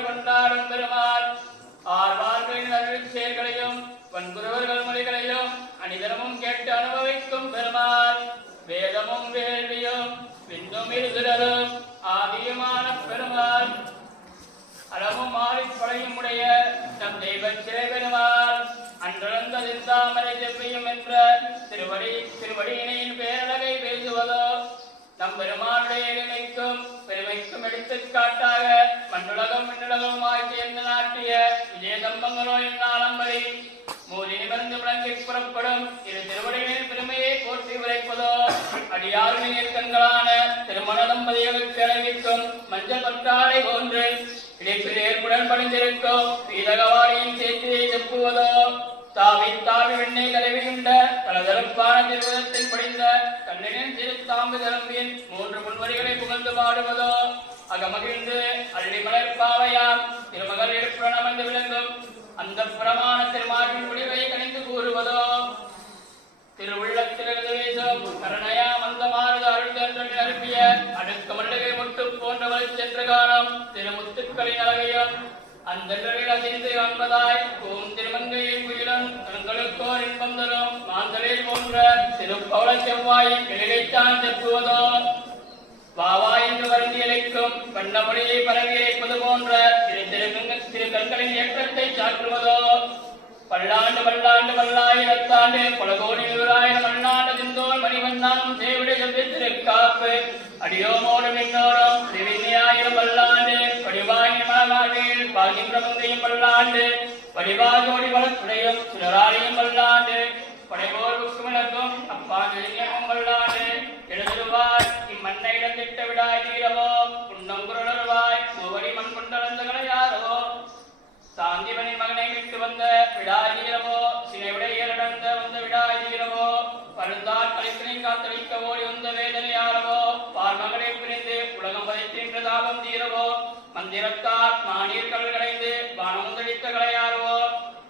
அடியார்கள் கொண்டாடும் பெருமாள் ஆழ்வார்களின் அருள் செயல்களையும் வன்குருவர்கள் மொழிகளையும் அனிதனமும் கேட்டு அனுபவிக்கும் பெருமாள் வேதமும் வேள்வியும் விண்ணும் இருதிரரும் ஆதியுமான பெருமாள் அளவும் ஆழிப்படையும் உடைய நம் தெய்வ சிறை பெருமாள் அன்றளந்த சிந்தாமரை செவ்வியும் என்ற திருவடியினையின் பேரழகை பேசுவதோ நம் பெருமாளுடைய பெருமைக்கும் எடுத்துக்காட்டாக மண்ணுலகம் விண்ணுலகமாய் சேர்ந்து நாட்டிய விஜயதம்பங்களோ என்னாலம்படி மூலி நிபந்து விளங்கி புறப்படும் இரு திருவடிகளின் பெருமையை போற்றி உரைப்பதோ அடியார்களின் இயக்கங்களான திருமண தம்பதிகளுக்கு அறிவிக்கும் மஞ்சள் பற்றாடை போன்று இடைப்பில் ஏற்புடன் படிந்திருக்கும் பீதகவாரியின் சேர்த்தியை செப்புவதோ தாவி தாவி வெண்ணெய் கலவிகின்ற தலதரப்பான திருவிதத்தில் படிந்த கண்ணினின் சிறு தாம்பு தரம்பின் 3 முன்வரிகளை புகழ்ந்து பாடுவதோ அகமகிழ்ந்து அள்ளி மலர்பாவையாம் திருமகள் எழுப்புடன் அமர்ந்து விளங்கும் அந்த புறமான திருமாவின் முடிவை கணிந்து கூறுவதோ திருவுள்ளத்திலிருந்து வீசும் கருணையா மந்தமானது அழுத்தன்று நிரப்பிய அடுக்க மல்லிகை முட்டு போன்றவள் சென்ற காலம் திருமுத்துக்களின் அழகையும் அந்த அசைந்து காண்பதாய் ஓம் திருமங்கையின் குயிலும் தங்களுக்கோர் இன்பம் தரும் மாந்தளில் போன்ற திருப்பவள செவ்வாயின் கிளைத்தான் செப்புவதோ வாவா என்று வருந்தி அளிக்கும் வண்ணமொழியை பரவி இறைப்பது போன்ற திரு கண்களின் ஏற்றத்தை சாற்றுவதோ பல்லாண்டு பல்லாண்டு பல்லாயிரத்தாண்டு பல கோடி 100,000 மண்ணாண்டு சிந்தோல் மணிவண்ணான் சேவிட சொல்லி திருக்காப்பு அடியோமோடும் இன்னோரும் திரிவினையாயிரம் பல்லாண்டு படிவாயின் மலமாடில் பாகின்ற மங்கையும் பல்லாண்டு படிவாகோடி வளத்துடையும் சிலராலையும் பல்லாண்டு படைபோர் புக்குமிழக்கும் அப்பா நெருங்கியமும் பல்லாண்டு எழுதிருவாய் இம்மண்ணை இடத்திட்ட விடாய் தீரவோ உண்ணம் குரலுருவாய் மூவடி மண் கொண்டளந்த கலையாரோ சாந்திவனின் மகனை விட்டு வந்த விடாதீரவோ சினைவிடையடந்த வந்த விடாதீரவோ பருந்தால் கலைத்தினை காத்தளிக்க ஓடி வந்த வேதனையாரவோ பார்மகளை பிரிந்து உலகம் பதைத்தின் பிரதாபம் தீரவோ மந்திரத்தால் மானீர் கடல் களைந்து வானமுந்தளித்த கலையாரவோ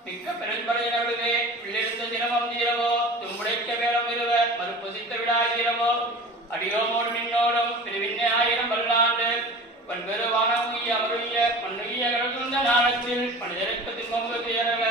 மிக்க பெரும்படையினருவே உள்ளிருந்த தினமும் தீரவோ தும்புடைக்க வேலம் இருவ மறுபொசித்த விடாதீரவோ அடியோமோடும் இன்னோடும் பிரிவினை 1000 பல்லாண்டு பண்பெரு வானமுய்ய அமருய்ய மண்ணுய்ய கடந்த நாளத்தில் மனிதருக்கு தின்மமுக துயரவ